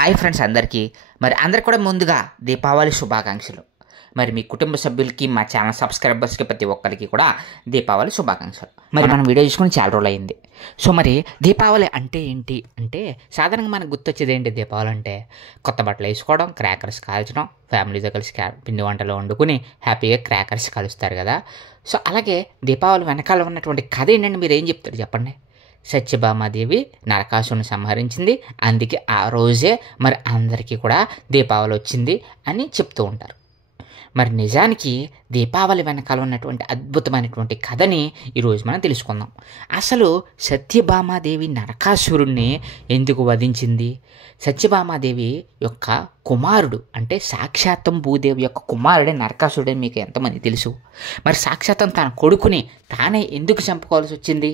Hi friends అందరికీ అందరికి కూడా ముందుగా దీపావళి శుభాకాంక్షలు. మీ కుటుంబ సభ్యులకి మా ఛానల్ సబ్స్క్రైబర్స్కి ప్రతి ఒక్కరికి కూడా దీపావళి శుభాకాంక్షలు. మనం వీడియో చూసుకుని చాలా రోజులు అయింది. సో దీపావళి అంటే ఏంటి అంటే సాధారణంగా మనకు గుర్తొచ్చేది ఏంటి? దీపావళి అంటే కొత్త బట్టలు వేసుకోవడం, క్రాకర్స్ కాల్చడం, ఫ్యామిలీతో కలిసి పిండి వంటలు వండుకుని హ్యాపీగా క్రాకర్స్ కలుస్తారు కదా. సో అలాగే దీపావళి వెనకాల ఉన్నటువంటి కథ ఏంటంటే మీరు ఏం చెప్తారు చెప్పండి? సత్యభామాదేవి నరకాసురుని సంహరించింది, అందుకే ఆ రోజే అందరికీ కూడా దీపావళి వచ్చింది అని చెప్తూ ఉంటారు. నిజానికి దీపావళి వెనకాల ఉన్నటువంటి అద్భుతమైనటువంటి కథని ఈరోజు మనం తెలుసుకుందాం. అసలు సత్యభామాదేవి నరకాసురుణ్ణి ఎందుకు వధించింది? సత్యభామాదేవి యొక్క కుమారుడు అంటే సాక్షాత్తం భూదేవి యొక్క కుమారుడే నరకాసురుడే మీకు ఎంతమంది తెలుసు? సాక్షాత్తం తన కొడుకుని తానే ఎందుకు చంపుకోవాల్సి వచ్చింది?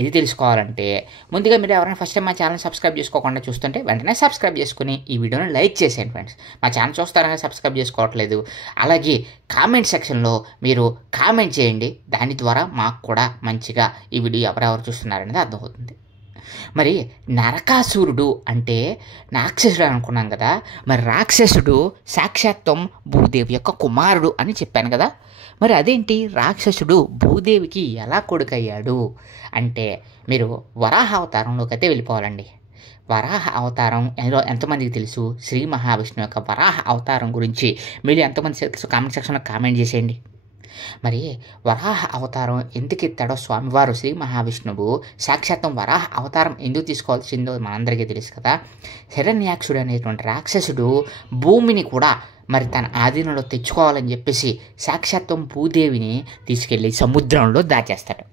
ఇది తెలుసుకోవాలంటే ముందుగా మీరు ఎవరైనా ఫస్ట్ టైం మా ఛానల్ సబ్స్క్రైబ్ చేసుకోకుండా చూస్తుంటే వెంటనే సబ్స్క్రైబ్ చేసుకుని ఈ వీడియోని లైక్ చేసేయండి ఫ్రెండ్స్. మా ఛానల్ చూస్తారని సబ్స్క్రైబ్ చేసుకోవట్లేదు. అలాగే కామెంట్ సెక్షన్లో మీరు కామెంట్ చేయండి, దాని ద్వారా మాకు కూడా మంచిగా ఈ వీడియో ఎవరెవరు చూస్తున్నారనేది అర్థమవుతుంది. నరకాసురుడు అంటే రాక్షసుడు అనుకున్నాం కదా. రాక్షసుడు సాక్షాత్తం భూదేవి యొక్క కుమారుడు అని చెప్పాను కదా. అదేంటి రాక్షసుడు భూదేవికి ఎలా కొడుకయ్యాడు అంటే మీరు వరాహ అవతారంలోకి అయితే వెళ్ళిపోవాలండి. వరాహ అవతారం ఎంతమందికి తెలుసు? శ్రీ మహావిష్ణువు యొక్క వరాహ అవతారం గురించి మీరు ఎంతమంది తెలుసు? కామెంట్ సెక్షన్లో కామెంట్ చేసేయండి. వరాహ అవతారం ఎందుకు ఎత్తాడో స్వామివారు శ్రీ మహావిష్ణువు సాక్షాత్తం వరాహ అవతారం ఎందుకు తీసుకోవాల్సిందో మనందరికీ తెలుసు కదా. హిరణ్యాక్షుడు అనేటువంటి రాక్షసుడు భూమిని కూడా తన ఆధీనంలో తెచ్చుకోవాలని చెప్పేసి సాక్షాత్తం భూదేవిని తీసుకెళ్ళి సముద్రంలో దాచేస్తాడు.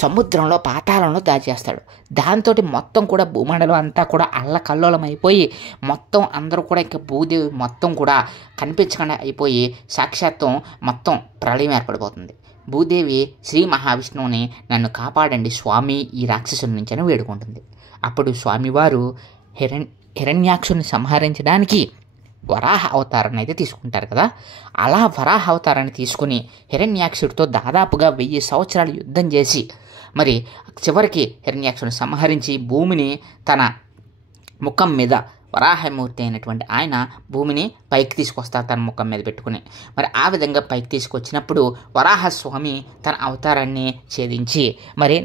సముద్రంలో పాతాళంలో దాచేస్తాడు. దాంతో మొత్తం కూడా భూమండలం అంతా కూడా అల్లకల్లోలం అయిపోయి మొత్తం అందరూ కూడా ఇంకా భూదేవి మొత్తం కూడా కనిపించకుండా అయిపోయి సాక్షాత్తం మొత్తం ప్రళయం ఏర్పడిపోతుంది. భూదేవి శ్రీ మహావిష్ణువుని నన్ను కాపాడండి స్వామి ఈ రాక్షసుని నుంచి అని వేడుకుంటుంది. అప్పుడు స్వామివారు హిరణ్యాక్షుని సంహరించడానికి వరాహ అవతారాన్ని అయితే తీసుకుంటారు కదా. అలా వరాహ అవతారాన్ని తీసుకుని హిరణ్యాక్షుడితో దాదాపుగా 1000 సంవత్సరాలు యుద్ధం చేసి చివరికి హిరణ్యాక్షుని సంహరించి భూమిని తన ముఖం మీద వరాహమూర్తి అయినటువంటి ఆయన భూమిని పైకి తీసుకొస్తారు తన ముఖం మీద పెట్టుకుని. ఆ విధంగా పైకి తీసుకొచ్చినప్పుడు వరాహస్వామి తన అవతారాన్ని ఛేదించి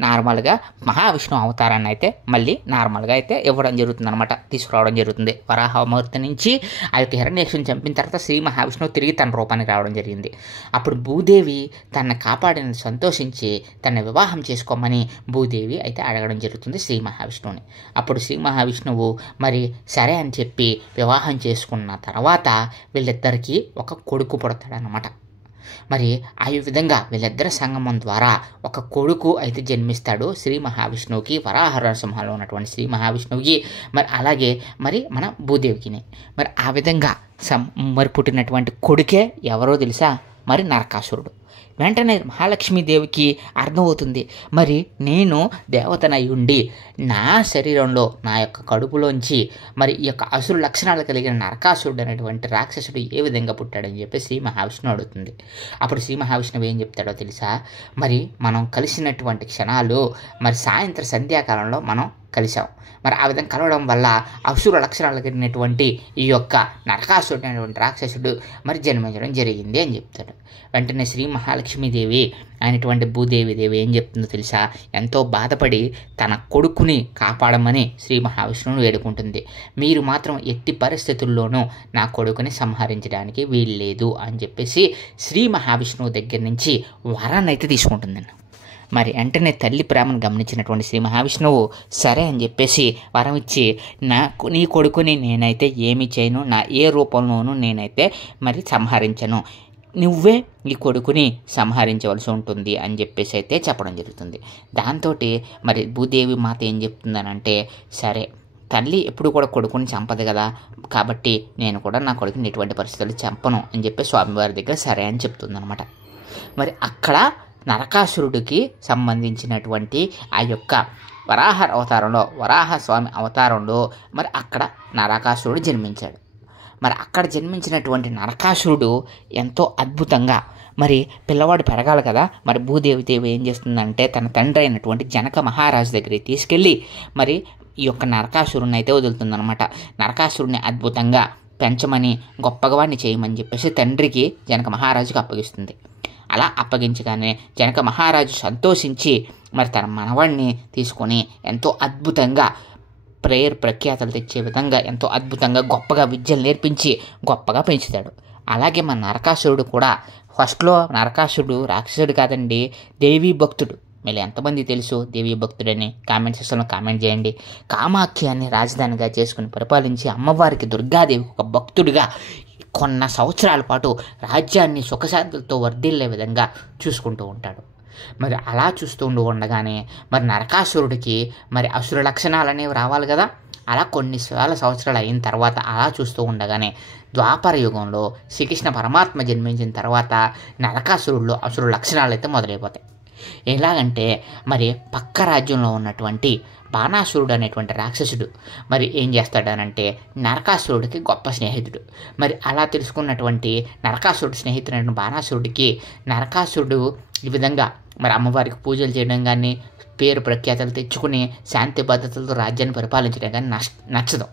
నార్మల్గా మహావిష్ణు అవతారాన్ని అయితే మళ్ళీ నార్మల్గా అయితే ఇవ్వడం జరుగుతుంది అనమాట, తీసుకురావడం జరుగుతుంది. వరాహమూర్తి నుంచి ఆ యొక్క హిరణ్యాక్షుని చంపిన తర్వాత శ్రీ మహావిష్ణువు తిరిగి తన రూపానికి రావడం జరిగింది. అప్పుడు భూదేవి తనను కాపాడిన సంతోషించి తన వివాహం చేసుకోమని భూదేవి అయితే అడగడం జరుగుతుంది శ్రీ మహావిష్ణువుని. అప్పుడు శ్రీ మహావిష్ణువు సరే అని చెప్పి వివాహం చేసుకున్న తర్వాత వీళ్ళిద్దరికీ ఒక కొడుకు పుడతాడనమాట. ఆ విధంగా వీళ్ళిద్దరి సంగమం ద్వారా ఒక కొడుకు అయితే జన్మిస్తాడు శ్రీ మహావిష్ణువుకి, వరాహ నరసింహంలో ఉన్నటువంటి శ్రీ మహావిష్ణువుకి, అలాగే మన భూదేవికి. ఆ విధంగా పుట్టినటువంటి కొడుకే ఎవరో తెలుసా? నరకాసురుడు. వెంటనే మహాలక్ష్మీదేవికి అర్థమవుతుంది, నేను దేవతనై ఉండి నా శరీరంలో నా యొక్క కడుపులోంచి ఈ యొక్క అసురు లక్షణాలు కలిగిన నరకాసురుడు అనేటువంటి రాక్షసుడు ఏ విధంగా పుట్టాడని చెప్పి శ్రీ మహావిష్ణువు అడుగుతుంది. అప్పుడు శ్రీ మహావిష్ణువు ఏం చెప్తాడో తెలుసా? మనం కలిసినటువంటి క్షణాలు సాయంత్రం సంధ్యాకాలంలో మనం కలిసాం. ఆ విధంగా కలవడం వల్ల అసుర లక్షణాలు కలిగినటువంటి ఈ యొక్క నరకాసురుడు అనేటువంటి రాక్షసుడు జన్మించడం జరిగింది అని చెప్తాడు. వెంటనే శ్రీ మహాలక్ష్మీదేవి అయినటువంటి భూదేవిదేవి ఏం చెప్తుందో తెలుసా? ఎంతో బాధపడి తన కొడుకుని కాపాడమని శ్రీ మహావిష్ణువును వేడుకుంటుంది. మీరు మాత్రం ఎట్టి పరిస్థితుల్లోనూ నా కొడుకుని సంహరించడానికి వీల్లేదు అని చెప్పేసి శ్రీ మహావిష్ణువు దగ్గర నుంచి వరాన్ని అయితే తీసుకుంటుందండి. వెంటనే తల్లి ప్రేమను గమనించినటువంటి శ్రీ మహావిష్ణువు సరే అని చెప్పేసి వరం ఇచ్చి నీ కొడుకుని నేనైతే ఏమి చేయను, నా ఏ రూపంలోనూ నేనైతే సంహరించను, నువ్వే నీ కొడుకుని సంహరించవలసి ఉంటుంది అని చెప్పేసి అయితే చెప్పడం జరుగుతుంది. దాంతో భూదేవి మాత ఏం చెప్తుందనంటే, సరే తల్లి ఎప్పుడు కూడా కొడుకుని చంపదు కదా, కాబట్టి నేను కూడా నా కొడుకుని ఎటువంటి పరిస్థితుల్లో చంపను అని చెప్పి స్వామివారి దగ్గర సరే అని చెప్తుందనమాట. అక్కడ నరకాసురుడికి సంబంధించినటువంటి ఆ యొక్క వరాహ అవతారంలో వరాహ స్వామి అవతారంలో అక్కడ నరకాసురుడు జన్మించాడు. అక్కడ జన్మించినటువంటి నరకాసురుడు ఎంతో అద్భుతంగా మరి పిల్లవాడు పెరగాలి కదా. మరి భూదేవి ఏం చేస్తుందంటే తన తండ్రి అయినటువంటి జనక మహారాజు దగ్గరికి తీసుకెళ్ళి మరి ఈ యొక్క నరకాసురుడిని అయితే వదులుతుందనమాట. నరకాసురుడిని అద్భుతంగా పెంచమని గొప్పగా వాడిని చేయమని చెప్పేసి తండ్రికి జనక మహారాజుకి అప్పగిస్తుంది. అలా అప్పగించగానే జనక మహారాజు సంతోషించి మరి తన మనవాడిని తీసుకొని ఎంతో అద్భుతంగా ప్రఖ్యాతలు తెచ్చే విధంగా ఎంతో అద్భుతంగా గొప్పగా విద్యలు నేర్పించి గొప్పగా పెంచుతాడు. అలాగే మన నరకాసురుడు కూడా ఫస్ట్లో నరకాసురుడు రాక్షసుడు కాదండి, దేవీ భక్తుడు. మళ్ళీ ఎంతమంది తెలుసు దేవీ భక్తుడని కామెంట్ సెక్షన్లో కామెంట్ చేయండి. కామాఖ్య అని రాజధానిగా చేసుకుని పరిపాలించి అమ్మవారికి దుర్గాదేవికి ఒక భక్తుడిగా కొన్న సంవత్సరాల పాటు రాజ్యాన్ని సుఖశాంతులతో వర్ధిల్లే విధంగా చూసుకుంటూ ఉంటాడు. మరి అలా చూస్తూ ఉండగానే మరి నరకాసురుడికి మరి అసుర లక్షణాలు అనేవి రావాలి కదా. అలా కొన్ని వేల సంవత్సరాలు అయిన తర్వాత అలా చూస్తూ ఉండగానే ద్వాపర యుగంలో శ్రీకృష్ణ పరమాత్మ జన్మించిన తర్వాత నరకాసురుడిలో అసుర లక్షణాలు అయితే మొదలైపోతాయి. ఎలాగంటే మరి పక్క రాజ్యంలో ఉన్నటువంటి బాణాసురుడు అనేటువంటి రాక్షసుడు మరి ఏం చేస్తాడనంటే నరకాసురుడికి గొప్ప స్నేహితుడు. మరి అలా తెలుసుకున్నటువంటి నరకాసురుడు స్నేహితుడైన బాణాసురుడికి నరకాసురుడు ఈ విధంగా మరి అమ్మవారికి పూజలు చేయడం కానీ పేరు ప్రఖ్యాతలు తెచ్చుకుని శాంతి భద్రతలతో రాజ్యాన్ని పరిపాలించడం కానీ నచ్చదు.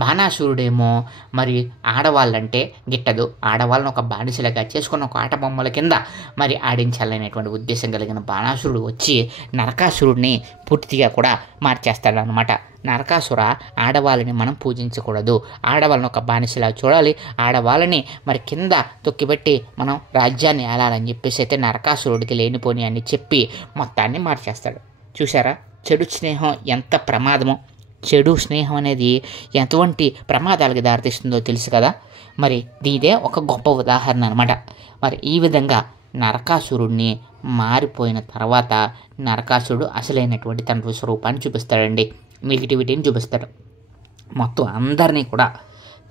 బాణాసురుడేమో మరి ఆడవాళ్ళంటే గిట్టదు, ఆడవాళ్ళని ఒక బానిసలుగా చేసుకుని ఒక ఆట బొమ్మల కింద మరి ఆడించాలనేటువంటి ఉద్దేశం కలిగిన బాణాసురుడు వచ్చి నరకాసురుడిని పూర్తిగా కూడా మార్చేస్తాడనమాట. నరకాసుర ఆడవాళ్ళని మనం పూజించకూడదు, ఆడవాళ్ళని ఒక బానిసలా చూడాలి, ఆడవాళ్ళని మరి కింద తొక్కిపెట్టి మనం రాజ్యాన్ని ఏలాలని చెప్పేసి అయితే నరకాసురుడికి లేనిపోని అని చెప్పి మొత్తాన్ని మార్చేస్తాడు. చూసారా చెడు స్నేహం ఎంత ప్రమాదమో, చెడు స్నేహం అనేది ఎటువంటి ప్రమాదాలకు దారితీస్తుందో తెలుసు కదా. మరి ఇదే ఒక గొప్ప ఉదాహరణ అనమాట. మరి ఈ విధంగా నరకాసురుడిని మారిపోయిన తర్వాత నరకాసురుడు అసలైనటువంటి తన స్వరూపాన్ని చూపిస్తాడండి, నెగిటివిటీని చూపిస్తాడు, మొత్తం అందరినీ కూడా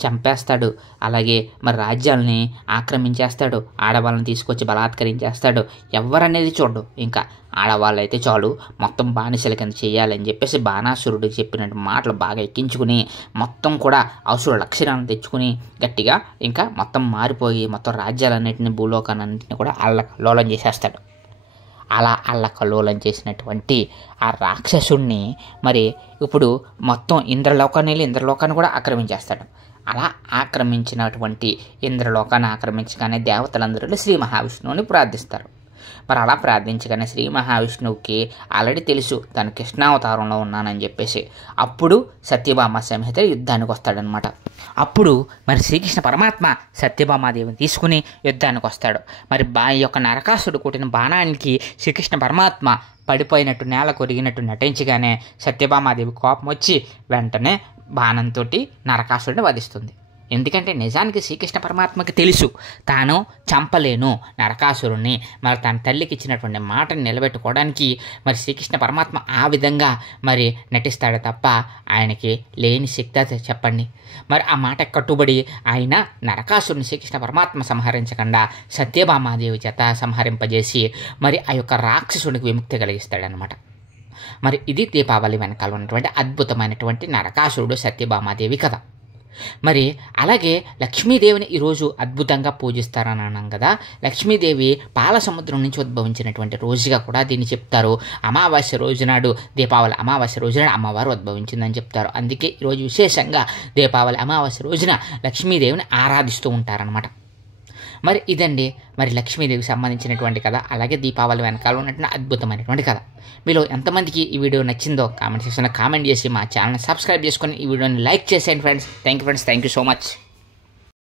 చంపేస్తాడు. అలాగే మరి రాజ్యాలని ఆక్రమించేస్తాడు, ఆడవాళ్ళని తీసుకొచ్చి బలాత్కరించేస్తాడు. ఎవరనేది చూడు, ఇంకా ఆడవాళ్ళు అయితే చాలు మొత్తం బానిసల కింద చేయాలని చెప్పేసి బాణాసురుడు చెప్పినట్టు మాటలు బాగా ఎక్కించుకుని మొత్తం కూడా అసుర లక్షణాలను తెచ్చుకుని గట్టిగా ఇంకా మొత్తం మారిపోయి మొత్తం రాజ్యాలన్నింటినీ భూలోకాలన్నింటినీ కూడా అల్లకల్లోలం చేసేస్తాడు. అలా అల్లకల్లోలం చేసినటువంటి ఆ రాక్షసుణ్ణి మరి ఇప్పుడు మొత్తం ఇంద్రలోకాన్ని కూడా ఆక్రమించేస్తాడు. అలా ఆక్రమించినటువంటి ఇంద్రలోకాన్ని ఆక్రమించగానే దేవతలందరూ శ్రీ మహావిష్ణువుని ప్రార్థిస్తారు. మరి అలా ప్రార్థించగానే శ్రీ మహావిష్ణువుకి ఆల్రెడీ తెలుసు తను కృష్ణావతారంలో ఉన్నానని చెప్పేసి. అప్పుడు సత్యభామ సమేత యుద్ధానికి వస్తాడనమాట. అప్పుడు మరి శ్రీకృష్ణ పరమాత్మ సత్యభామాదేవిని తీసుకుని యుద్ధానికి వస్తాడు. మరి ఈ యొక్క నరకాసుడు కొట్టిన బాణానికి శ్రీకృష్ణ పరమాత్మ పడిపోయినట్టు నేల కొరిగినట్టు నటించగానే సత్యభామాదేవి కోపం వచ్చి వెంటనే బాణంతో నరకాసుడిని వధిస్తుంది. ఎందుకంటే నిజానికి శ్రీకృష్ణ పరమాత్మకి తెలుసు తాను చంపలేను నరకాసురుణ్ణి. మరి తన తల్లికి ఇచ్చినటువంటి మాటను నిలబెట్టుకోవడానికి మరి శ్రీకృష్ణ పరమాత్మ ఆ విధంగా మరి నటిస్తాడు తప్ప ఆయనకి లేని శక్తి చెప్పండి. మరి ఆ మాట కట్టుబడి ఆయన నరకాసురుని శ్రీకృష్ణ పరమాత్మ సంహరించకుండా సత్యభామాదేవి చేత సంహరింపజేసి మరి ఆ యొక్క రాక్షసుడికి విముక్తి కలిగిస్తాడనమాట. మరి ఇది దీపావళి వెనకాల ఉన్నటువంటి అద్భుతమైనటువంటి నరకాసురుడు సత్యభామాదేవి కథ. మరి అలాగే లక్ష్మీదేవిని ఈరోజు అద్భుతంగా పూజిస్తారని అన్నాం కదా. లక్ష్మీదేవి పాల సముద్రం నుంచి ఉద్భవించినటువంటి రోజుగా కూడా దీన్ని చెప్తారు. అమావాస్య రోజునాడు దీపావళి అమావాస్య రోజున అమ్మవారు ఉద్భవించిందని చెప్తారు. అందుకే ఈరోజు విశేషంగా దీపావళి అమావాస్య రోజున లక్ష్మీదేవిని ఆరాధిస్తూ ఉంటారనమాట. మరి ఇదండి మరి లక్ష్మీదేవికి సంబంధించినటువంటి కథ, అలాగే దీపావళి వెనకాల ఉన్నటువంటి అద్భుతమైనటువంటి కథ. మీలో ఎంతమందికి ఈ వీడియో నచ్చిందో కామెంట్ సెక్షన్లో కామెంట్ చేసి మా ఛానల్ని సబ్స్క్రైబ్ చేసుకొని ఈ వీడియోని లైక్ చేసేయండి friends. Thank you so much.